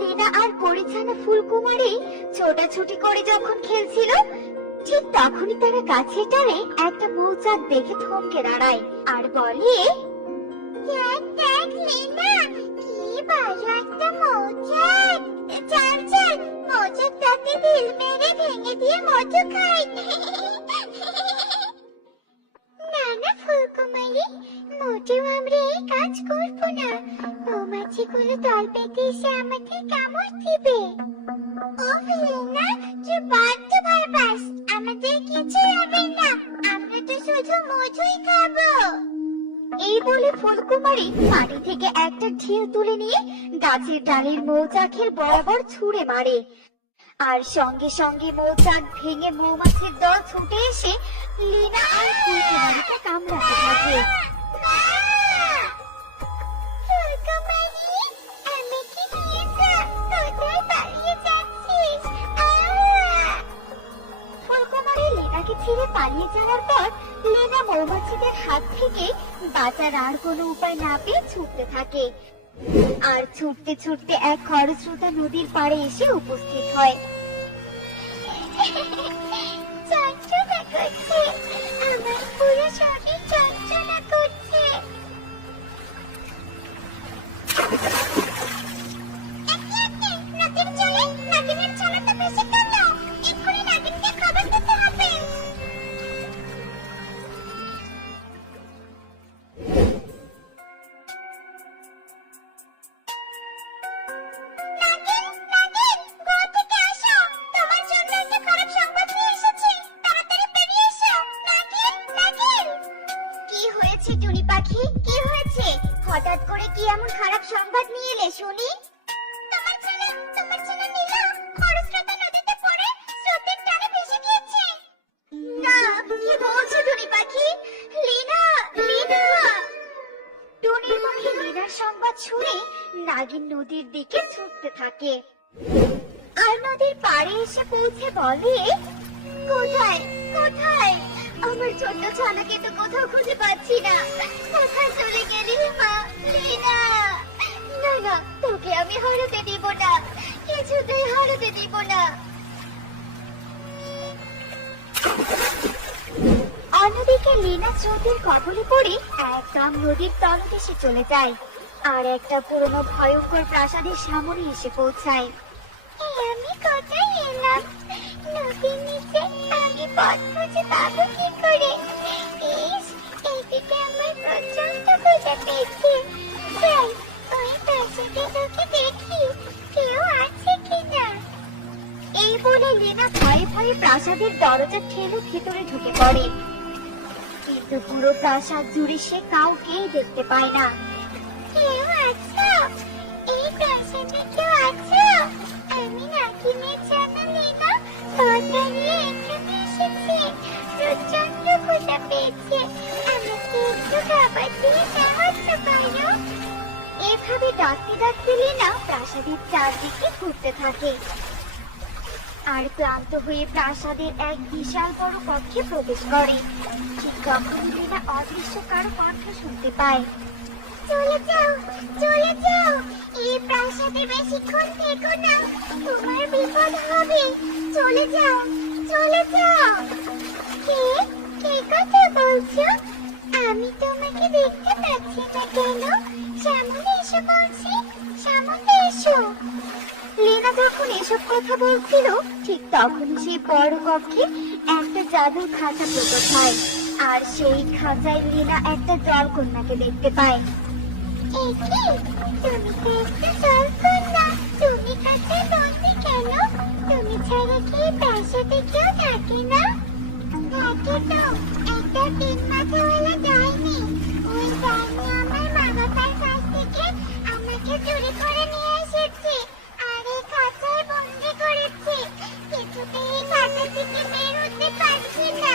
লীনা আর পরিছানা ফুলকুমারী ছোটাছুটি করে যখন খেলছিল, ঠিক তখনই তারা গাছের ডালে একটা মৌচাক দেখে থমকে দাঁড়ায় আর বলে, দেখ দেখ লীনা, কি বড় একটা মৌচাক! চল চল, মৌচাকটাতে ঢিল মেরে ভেঙে দিয়ে মধু খাই। না না ফুলকুমারী, মোটেও আমরা এই কাজ করবো না। মৌমাছিগুলো দল পেতে এসে আমাদের কামড় দিবে। ও লীনা, তুই বড্ড ভয়পাস। আমাদের কিছু হবে না, আমরা তো শুধু মধুই খাবো। এই বলে ফুলকুমারী মাটি থেকে একটা ঢিল তুলে নিয়ে গাছের ডালের মৌচাকের বরাবর ছুঁড়ে মারে, আর সঙ্গে সঙ্গে মৌচাক ভেঙে মৌমাছির দল ছুটে এসে লীনা আর ফুলকুমারীকে কামড়াতে থাকে। ফুলকুমারী লীনাকে ছেড়ে পালিয়ে যাওয়ার পর লীনা মৌমাছিদের হাত থেকে বাঁচার আর কোনো উপায় না পেয়ে ছুটতে থাকে, আর ছুটতে ছুটতে এক খরস্রোতা নদীর পাড়ে এসে উপস্থিত হয়। যন্ত্রণা করছে, আমার পুরো শরীর যন্ত্রণা করছে। নাগিন চলে, নাগিনের ছানাটা বেশি গেল, এক্ষুনি নাগিনকে খবর দিতে হবে। হঠাৎ করে কি এমন খারাপ সংবাদ নিয়ে এলে শুনি? তোমার ছেলে নীলা খরস্রোতা নদীতে পড়ে স্রোতের টানে ভেসে গিয়েছে। না, কি বলছো টুনি পাখি? লীনা, লীনা! টুনির মুখে লীনার সংবাদ শুনে নাগিন নদীর দিকে ছুটতে থাকে, আর নদীর পাড়ে এসে পৌঁছে বলে, কোথায় কোথায় আমার ছোট্ট ছানাকে তো কোথাও খুঁজে পাচ্ছি না। কোথায় চলে গেলি মা? লীনা! না না, তোকে আমি হারাতে দিব না, কিছুতেই হারাতে দিব না। অন্যদিকে লীনা স্রোতের কবলে পড়ে একদম নদীর তলদেশে চলে যায়, আর একটা পুরনো ভয়ঙ্কর প্রাসাদের সামনে এসে পৌঁছায়। আমি কোথায় এলাম? নদীর নিচে আমি পথ খুঁজে পাবো কি করে? ইস, এদিকে আমার প্রচন্ড ক্ষুধা পেয়েছে। যাই, ওই প্রাসাদে ঢুকে দেখি কেউ আছে কিনা। এই বলে লীনা ভয়ে ভয়ে প্রাসাদের দরজা ঠেলে ভিতরে ঢুকে পড়ে, কিন্তু পুরো প্রাসাদ জুড়ে সে কাউকেই দেখতে পায় না। কেউ আছো? এই প্রাসাদে কেউ আছো? আমি নাগিনের ছানা লীনা, কথা নিয়ে এখানে এসেছি। প্রচন্ড ক্ষুধা পেয়েছে, আমাকে একটু খাবার দিয়ে সাহায্য করো। এভাবে ডাকতে ডাকতে লীনা প্রাসাদের চারদিকে ঘুরতে থাকে, আর ক্লান্ত হয়ে প্রাসাদের এক বিশাল বড় কক্ষে প্রবেশ করে। ঠিক তখনই লীনা অদৃশ্য কারো কণ্ঠ শুনতে পায়। চলে যাও, চলে যাও, এই প্রাসাদে বেশিক্ষণ থেকো না, তোমার বিপদ হবে। চলে যাও, চলে যাও। কে কে কথা বলছো? আমি তোমাকে দেখতে পাচ্ছি না কেন? সামনে এসো বলছি, সামনে এসো। লীনা যখন এসব কথা বলছিল, ঠিক তখনই সেই বড় কক্ষে একটা জাদুর খাঁচা প্রকট হয়, আর সেই খাঁচায় লীনা একটা জলকন্যাকে দেখতে পায়। তুমি তো একটা জলকন্যা, তুমি খাঁচায় বন্দি কেন? তুমি ছাড়া কি প্রাসাদে কেউ থাকে না? থাকে তো, একটা তিন মাথাওয়ালা ডাইনি। ওই ডাইনি আমার মা বাবার কাছ থেকে আমাকে চুরি করে নিয়ে এসেছে, আর এই খাঁচায় বন্দি করেছে। কিছুতেই এই খাঁচা থেকে বের হতে পারছি না।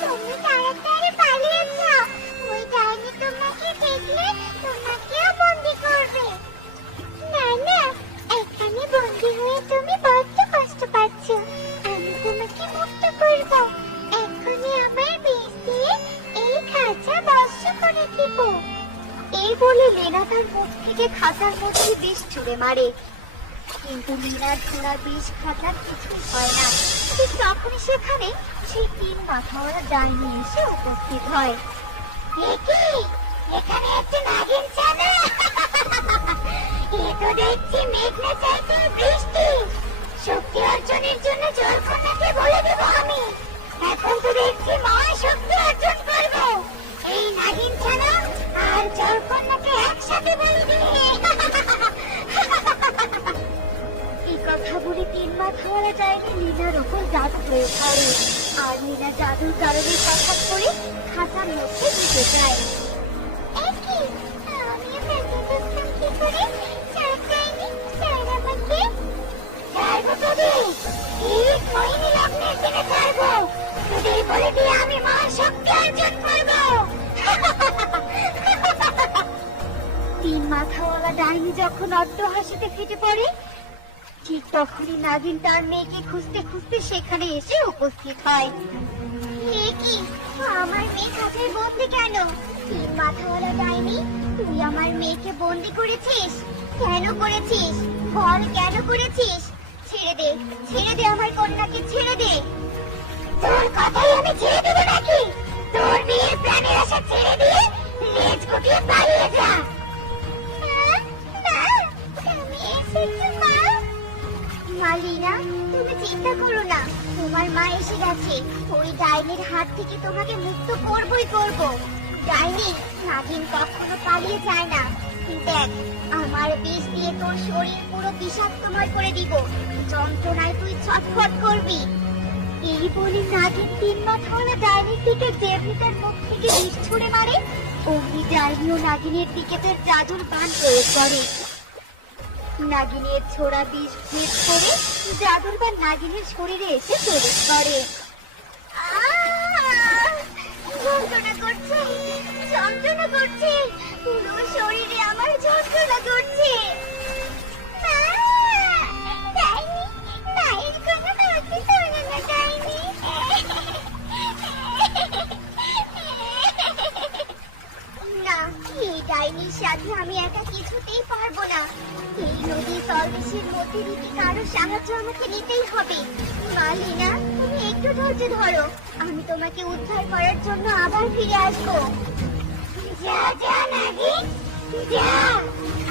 তুমি তাড়াতাড়ি পালিয়ে যাও, ওই ডাইনি তোমাকে দেখলে তোমাকেও বন্দি করবে। না না, এখানে বন্দি হয়ে তুমি বড্ড কষ্ট পাচ্ছ, আমি তোমাকে মুক্ত করব। এক্ষুনি আমার বিষ দিয়ে এই খাঁচা বর্ষ করে দিব। এই বলে লীনা তার মুখ থেকে খাঁচার মধ্যে বিষ ছুঁড়ে মারে, কিন্তু লীনার ছোড়া বিষ খাটার কিছুই হয় না। ঠিক তখনই সেখানে সেই 3 মাথাওয়ালা ডাইনি এসে উপস্থিত হয়। এখানে একটা নাগিন ছানা। এ তো দেখছি মেঘনা চাইতে বৃষ্টি। শক্তি অর্জনের জন্য জলকন্যাকে বলে দেব আমি। এখন তো দেখছি মহাশক্তি অর্জন করবো। এই নাগিন ছানা আর জলকন্যাকে একসাথে বলে দিবে। এই কথা বলে 3 মাথাওয়ালা ডাইনি লীনার উপর জাদু প্রয়োগ করে। আর লীনা জাদুর কারণে হঠাৎ করে খাঁচার মধ্যে ঢুকে যায়। একই আমি ভেতরে ঢুকলাম কি করে? চার ডাইনি চার আমাকে ছাড়বো তোদের। ঠিক মহিনী লগ্নের দিনে ছাড়বো। তোদের বলে দিয়ে আমি মহাশক্তি অর্জন করবো। 3 মাথাওয়ালা ডাইনি যখন অট্টহাসিতে ফেটে পড়ে, ঠিক তখনই নাগিন তার মেয়েকে খুঁজতে খুঁজতে সেখানে এসে উপস্থিত হয়। কি আমার মেয়ে খাঁচায় বন্দি কেন? 3 মাথাওয়ালা ডাইনি, তুই আমার মেয়েকে বন্দি করেছিস। কেন করেছিস? বল কেন করেছিস? ছেড়ে দে আমার কন্যাকে, ছেড়ে দে। তোর কথাই আমি ছেড়ে দেবো নাকি? তোর মেয়ের প্রাণের আশা ছেড়ে দিয়ে লেজ গুটিয়ে পালিয়ে যা। মা লীনা, তুমি চিন্তা করো না, তোমার মা এসে গেছে। ওই ডাইনির হাত থেকে তোমাকে মুক্ত করবই করব। ডাইনি নাগিন কখনো পালিয়ে যায় না। দেখ, আমার বিষ দিয়ে তোর শরীর পুরো বিষাক্তময় করে দিব। যন্ত্রণায় তুই ছটফট করবি। এই বলে নাগিন 3 মাথাওয়ালা ডাইনির দিকে দেবতার মুখ থেকে বিষ ছুড়ে মারে। অমনি ডাইনি ও নাগিনের দিকে তার জাদুর বাণ প্রয়োগ করে। নাগিনের ছোড়া বিষ ভেদ করে জাদুর বাণ নাগিনের শরীরে এসে প্রবেশ করে। যন্ত্রণা করছে, পুরো শরীরে আমার যন্ত্রণা করছে। না, এই ডাইনির সাথে আমি একা কিছুতেই পারবো না। এই নদীর তলদেশের মধ্যে দিকে কারো সাহায্য আমাকে নিতেই হবে। মা লীনা, তুমি একটু ধৈর্য ধরো, আমি তোমাকে উদ্ধার করার জন্য আবার ফিরে আসবো। যা যা নাগিন, যা।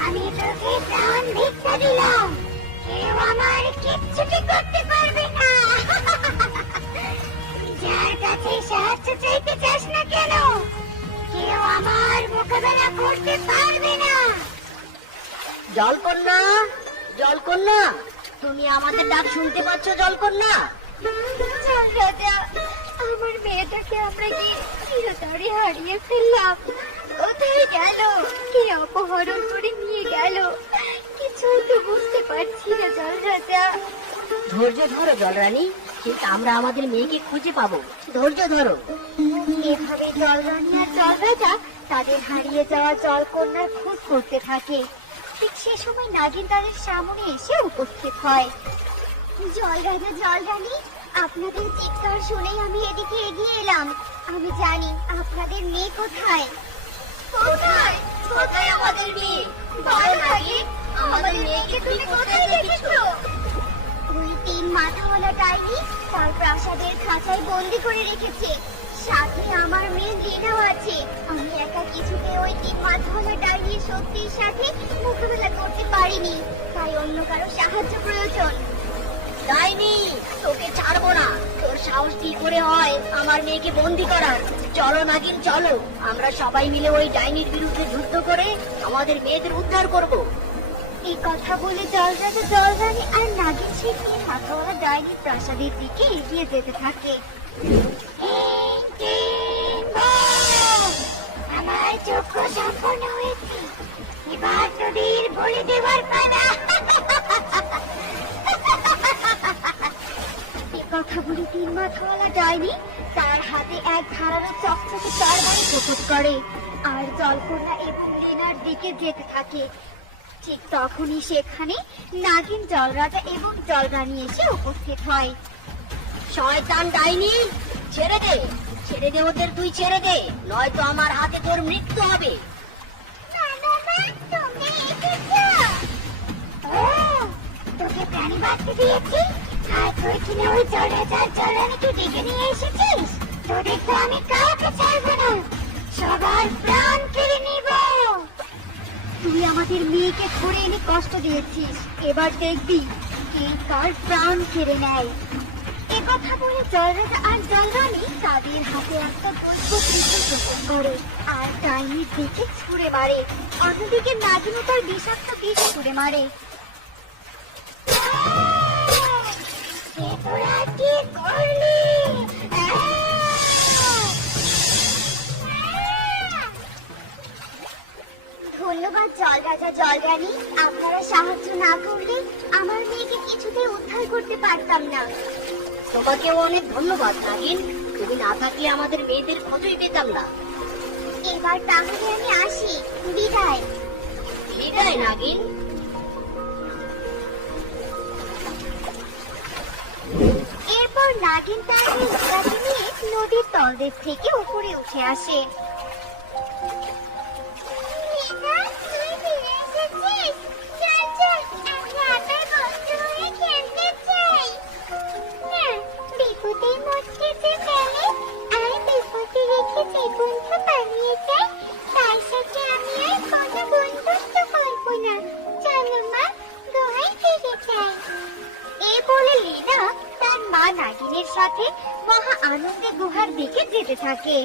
আমি তোকে প্রাণ ভিক্ষা দিলাম। কেউ আমার কিচ্ছুটি করতে পারবে না। যার কাছে সাহায্য চাইতে চাস না কেন, কেউ আমার মোকাবেলা করতে পারবে না। জলকন্যা, জলকন্যা, তুমি আমাদের ডাক শুনতে পাচ্ছ? জলকন্যা, রাজা, আমার মেয়েটাকে আমরা কি চিরতরে হারিয়ে ফেললাম? কোথায় গেল? কে অপহরণ করে নিয়ে গেল? কিছুই তো বুঝতে পারছি না জল রাজা। ধৈর্য ধরো জলরানী, ঠিক আমরা আমাদের মেয়েকে খুঁজে পাবো। ধৈর্য ধরো। এভাবে জলরানী আর জল রাজা তাদের হারিয়ে যাওয়া জলকন্যার খোঁজ করতে থাকে। ঠিক সে সময় নাগিন তাদের সামনে এসে উপস্থিত হয়। জল রাজা, জলরানী, আপনাদের চিৎকার শুনেই আমি এদিকে এগিয়ে এলাম। আমি জানি আপনাদের মেয়ে কোথায়। কোথায় কোথায় আমাদের মেয়ে? বলো নাগিন, আমাদের মেয়েকে তুমি কোথায় দেখেছো? ওই 3 মাথাওয়ালা ডাইনি তার প্রাসাদের খাঁচায় বন্দি করে রেখেছে। সাথে আমার মেয়ে লীনাও আছে। আমি একা কিছুতে ওই 3 মাথাওয়ালা ডাইনির শক্তির সাথে মোকাবেলা করতে পারিনি, তাই অন্য কারো সাহায্য প্রয়োজন। ডাইনি, তোকে ছাড়বো না। তোর সাহস কি করে হয় আমার মেয়েকে বন্দি করার? চলো নাগিন, চলো, আমরা সবাই মিলে ওই ডাইনির বিরুদ্ধে যুদ্ধ করে আমাদের মেয়েদের উদ্ধার করব। এই কথা বলে জলরাজা, জলরানী আর নাগিন সেই 3 মাথাওয়ালা ডাইনির প্রাসাদের দিকে এগিয়ে যেতে থাকে। আমার যজ্ঞ সম্পন্ন হয়েছে, এবার তোদের বলে দেওয়ার পালা। কথা বলে 3 মাথাওয়ালা ডাইনি তার হাতে এক ধারালো চকচকে তরবারি প্রকট করে আর জলকন্যা এবং লীনার দিকে যেতে থাকে। ঠিক তখনই সেখানে নাগিন, জলরাজা এবং জলরানী এসে উপস্থিত হয়। শয়তান ডাইনি, ছেড়ে দে, ছেড়ে দে ওদের, তুই ছেড়ে দে, নয়তো আমার হাতে তোর মৃত্যু হবে। তোকে প্রাণী বাঁচতে দিয়েছি, আর তুই কিনা ওই জলরাজার জলরানীকে ডেকে নিয়ে এসেছিস। তোদের তো আমি কাউকে ছাড়বো না, সবার প্রাণ কেড়ে নিব। তুই আমাদের মেয়েকে ধরে এনে কষ্ট দিয়েছিস, এবার দেখবি কে কার প্রাণ কেড়ে নেয়। এ কথা বলে জলরাজা আর জলরানী তাদের হাতে একটা বৈদ্য ত্রিশূল গ্রহণ করে আর ডাইনির দিকে ছুঁড়ে মারে। অন্যদিকে নাগিনও তার বিষাক্ত বিষ ছুঁড়ে মারে। তোরা কি করলি? ধন্যবাদ জলরাজা জলরানী, আপনারা সাহায্য না করলে আমার মেয়েকে কিছুতেই উদ্ধার করতে পারতাম না। তোমাকেও অনেক ধন্যবাদ নাগিন, তুমি না থাকলে আমাদের মেয়েদের খোঁজই পেতাম না। এবার তাহলে আমি আসি, বিদায়। বিদায় নাগিন। এরপর নাগিন তার মেয়ে লীলাকে নিয়ে নদীর তলদেশ থেকে উপরে উঠে আসে। লীলা, তুই ফিরে এসেছিস? চল চল, আমরা আবার বন্ধু হয়ে খেলতে চাই। না, বিপদে মরতে যে গেলে আর বিপদে রেখে যে বন্ধু পালিয়ে যায় তার সাথে আমি আর কোনো বন্ধুত্ব করবো না। চলো মা, দোহাই ফিরে যাই। এই বলে লীনা তার মা নাগিনের সাথে মহা আনন্দে গুহার দিকে যেতে থাকে।